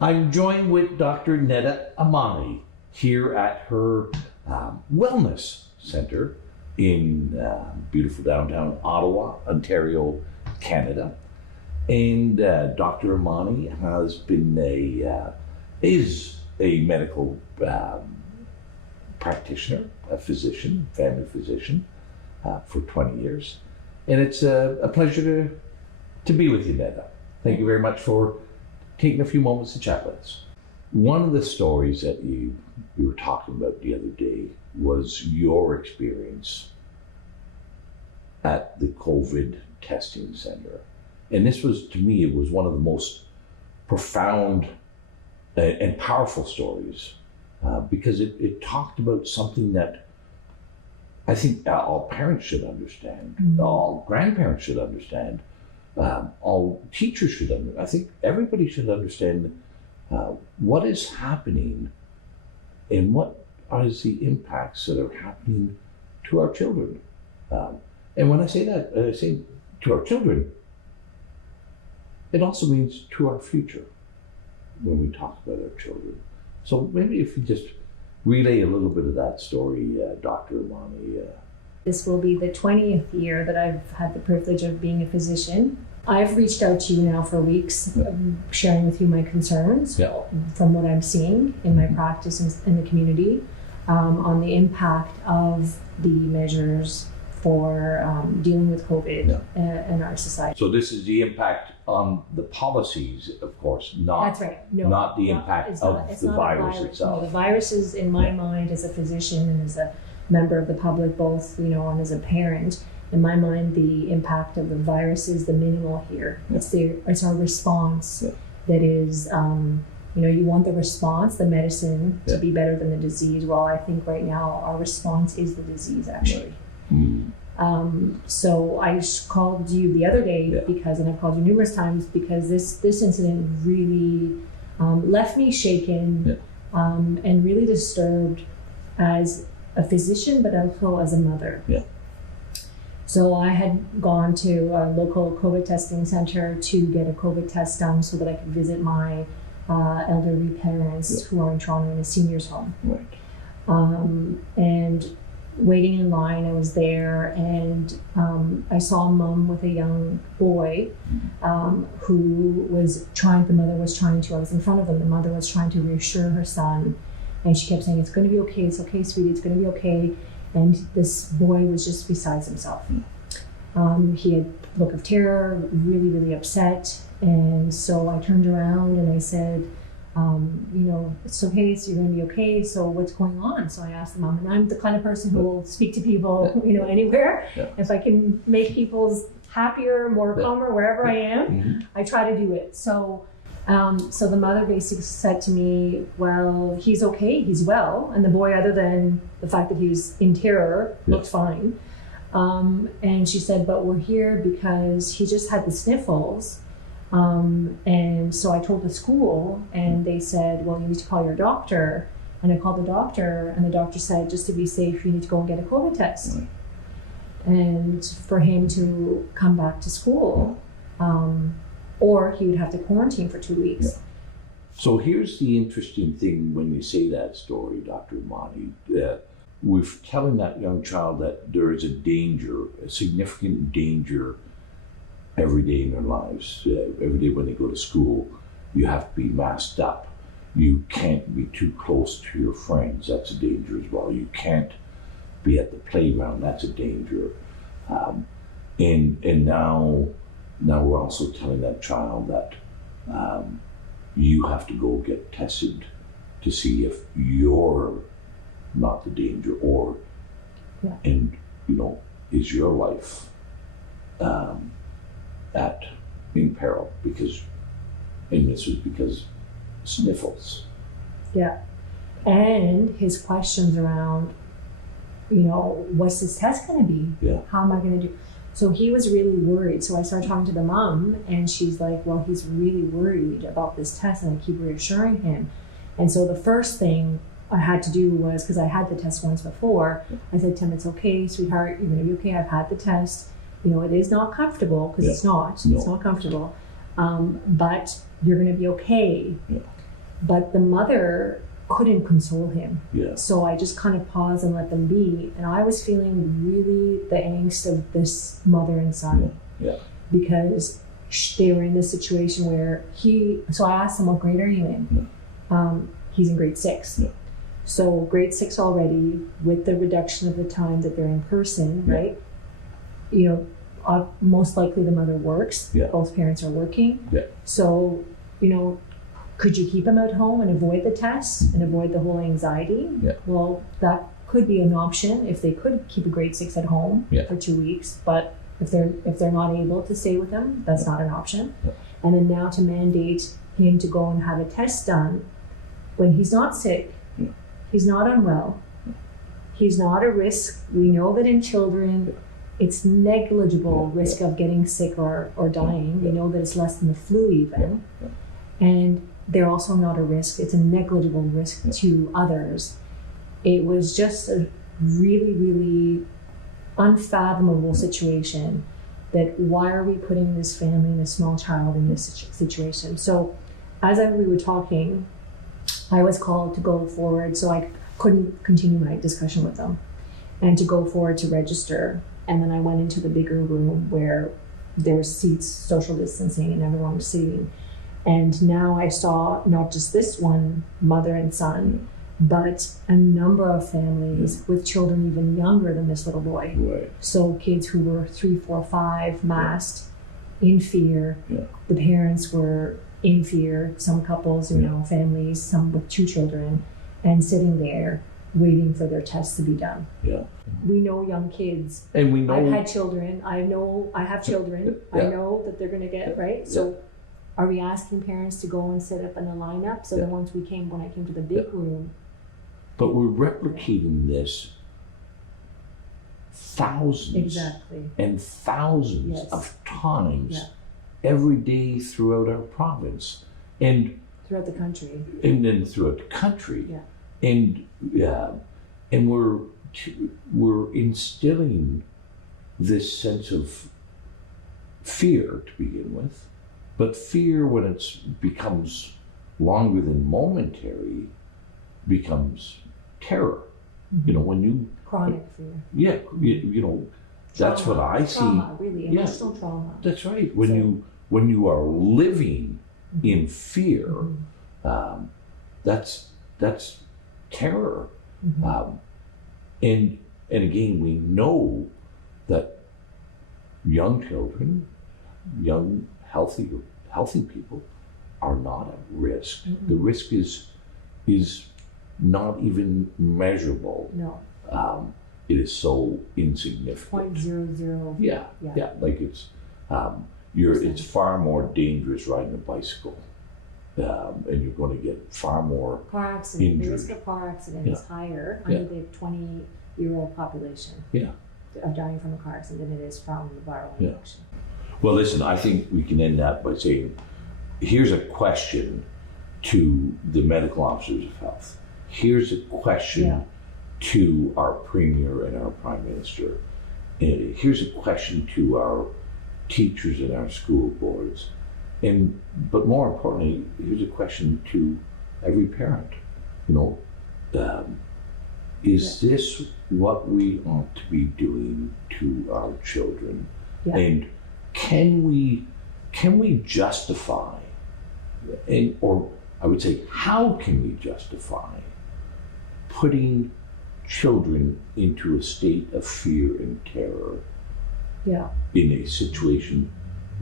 I'm joined with Dr. Netta Amani here at her wellness center in beautiful downtown Ottawa, Ontario, Canada. And Dr. Amani has been is a medical practitioner, a physician, family physician for 20 years. And it's a pleasure to be with you, Netta. Thank you very much for taking a few moments to chat with us. One of the stories that you were talking about the other day was your experience at the COVID testing center. And this was, to me, it was one of the most profound and powerful stories because it talked about something that I think all parents should understand, all grandparents should understand, all teachers should understand. I think everybody should understand what is happening and what are the impacts that are happening to our children. And when I say that, I say to our children, it also means to our future when we talk about our children. So maybe if you just relay a little bit of that story, Dr. Amani. This will be the 20th year that I've had the privilege of being a physician. I've reached out to you now for weeks, sharing with you my concerns from what I'm seeing in my practice in the community on the impact of the measures for dealing with COVID in our society. So this is the impact on the policies, of course, not, that's right. No, not the impact of the virus itself. No, the virus is, in my mind, as a physician and as a member of the public, both, and as a parent, in my mind, the impact of the virus is the minimal here. It's our response that is, you want the response, the medicine, to be better than the disease. Well, I think right now our response is the disease, actually. So I called you the other day because, and I've called you numerous times because this incident really left me shaken and really disturbed as a physician, but also as a mother. So I had gone to a local COVID testing center to get a COVID test done so that I could visit my elderly parents who are in Toronto in a seniors home. And waiting in line, I was there, and I saw a mom with a young boy who was trying, the mother was trying to, I was in front of them, the mother was trying to reassure her son, and she kept saying, it's going to be okay, it's okay, sweetie, it's going to be okay. And this boy was just besides himself. He had a look of terror, really, really upset. And so I turned around and I said, it's okay, so you're going to be okay, so what's going on? So I asked the mom, and I'm the kind of person who will speak to people, anywhere. If I can make people happier, more calmer, wherever I am, I try to do it. So the mother basically said to me, well, he's okay, he's well. And the boy, other than the fact that he was in terror, looked fine. And she said, but we're here because he just had the sniffles. And so I told the school, and they said, well, you need to call your doctor. And I called the doctor, and the doctor said, just to be safe, you need to go and get a COVID test. And for him to come back to school, or he would have to quarantine for 2 weeks. So here's the interesting thing when you say that story, Dr. Amani. We're telling that young child that there is a danger, a significant danger every day in their lives. Every day when they go to school, you have to be masked up. You can't be too close to your friends. That's a danger as well. You can't be at the playground. That's a danger. And now we're also telling that child that you have to go get tested to see if you're not the danger, or and is your life in peril and this was because sniffles. And his questions around, what's this test going to be? How am I going to do? So he was really worried. So I started talking to the mom, and she's like, well, he's really worried about this test, and I keep reassuring him. And so the first thing I had to do was, because I had the test once before, I said to him, it's okay, sweetheart, you're going to be okay. I've had the test. It is not comfortable, because it's not comfortable, but you're going to be okay. But the mother couldn't console him. Yeah. So I just kind of paused and let them be. And I was feeling really the angst of this mother and son. Yeah. Because they were in this situation where so I asked him, what grade are you in? He's in grade 6. Yeah. So grade 6 already, with the reduction of the time that they're in person, Yeah. right? You know, most likely the mother works. Yeah. Both parents are working. Yeah. So, you know, could you keep him at home and avoid the tests and avoid the whole anxiety? Yeah. Well, that could be an option if they could keep a grade 6 at home for 2 weeks. But if they're not able to stay with him, that's not an option. Yeah. And then now to mandate him to go and have a test done when he's not sick, he's not unwell, he's not a risk. We know that in children, it's negligible risk of getting sick or dying. We know that it's less than the flu even. And they're also not a risk. It's a negligible risk to others. It was just a really, really unfathomable situation that why are we putting this family and this small child in this situation? So as we were talking, I was called to go forward, so I couldn't continue my discussion with them, and to go forward to register. And then I went into the bigger room where there's seats, social distancing, and everyone was sitting. And now I saw not just this one mother and son, but a number of families with children even younger than this little boy. Right. So kids who were 3, 4, 5, masked, in fear. Yeah. The parents were in fear, some couples, you know, families, some with 2 children, and sitting there waiting for their tests to be done. Yeah. We know young kids. And we know I've had children. I have children. I know that they're going to get, right? So are we asking parents to go and sit up in a lineup? So then when I came to the big room. But we're replicating this thousands and thousands of times every day throughout our province and throughout the country. And then throughout the country. Yeah. And we're instilling this sense of fear to begin with. But fear, when it becomes longer than momentary, becomes terror. You know, when you chronic fear. Yeah, you know, that's what I see. Trauma, really, emotional trauma. That's right. When you are living in fear, that's terror. And again, we know that young children, young healthy people are not at risk. The risk is not even measurable. No. It is so insignificant. 0.00. Yeah. Like it's far more dangerous riding a bicycle, and you're going to get far more car accident. injured. The risk of car accident is higher under the 20-year-old population of dying from a car accident than it is from the viral infection. Well, listen, I think we can end that by saying, here's a question to the medical officers of health. Here's a question to our Premier and our Prime Minister. And here's a question to our teachers and our school boards. But more importantly, here's a question to every parent. You know, is this what we ought to be doing to our children? And can we justify, or I would say, how can we justify putting children into a state of fear and terror in a situation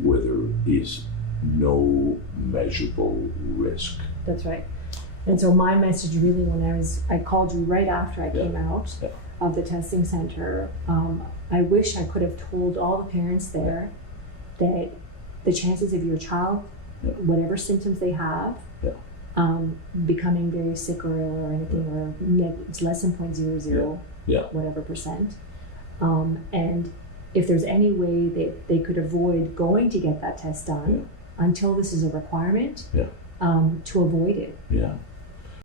where there is no measurable risk? That's right. And so my message really, when I called you right after I came out of the testing center, I wish I could have told all the parents there that the chances of your child, whatever symptoms they have, becoming very sick or ill or anything, or it's less than 0.00 whatever percent. And if there's any way that they could avoid going to get that test done until this is a requirement, to avoid it.